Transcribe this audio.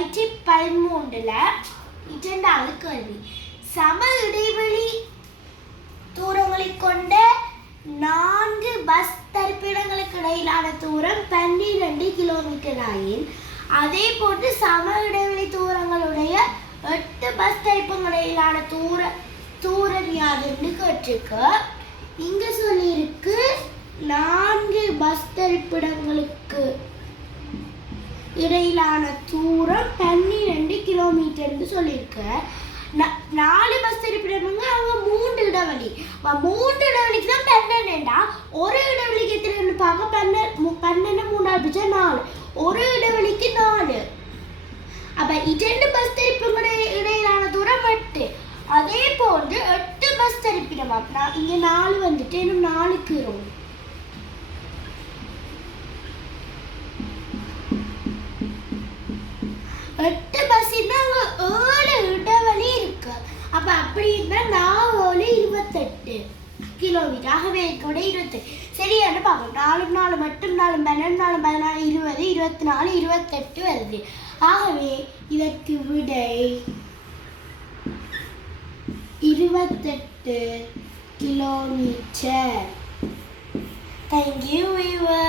2013 இரண்டாவது கேள்வி. சம இடைவெளி தூரங்களை கொண்ட 4 பஸ் தரிப்பிடங்களுக்கு இடையிலான தூரம் 12 கிலோமீட்டர் ஆயின், அதே போன்று சம இடைவெளி தூரங்களுடைய 8 பஸ் தரிப்பிடங்களுக்கு இடையிலான தூரம் யாதுன்னு கேட்டிருக்கு. இங்க சொல்லியிருக்கு 4 பஸ் தரிப்பிடங்களுக்கு இடையிலான தூரம் 12 கிலோமீட்டர்னு சொல்லியிருக்கு. 4 பஸ் தரிப்பிடங்க அவங்க 3 இடைவெளி. 3 இடைவெளிக்கு தான் 12. ஒரு இடைவெளிக்கு எத்தனை பார்க்க 12 3 4. ஒரு இடைவெளிக்கு 4. அப்ப 2 பஸ் தரிப்பிடங்களுக்கு இடையிலான தூரம் 8. அதே போன்று 8 பஸ் தரிப்பிடம். இங்க 4 வந்துட்டு இன்னும் 4க்கு வரும். 8 பஸ்னா அங்க 7 இடைவெளி இருக்கு. அப்ப அப்படி இருந்தா 4 28 கிலோமீட்டர். ஆகவே கூட 28 சரியான பார்ப்போம். 4 4 மட்டும் 4 12 14 20 24 28 வருது. ஆகவே இதற்கு விடை 28 கிலோமீட்டர். Thank you viewers.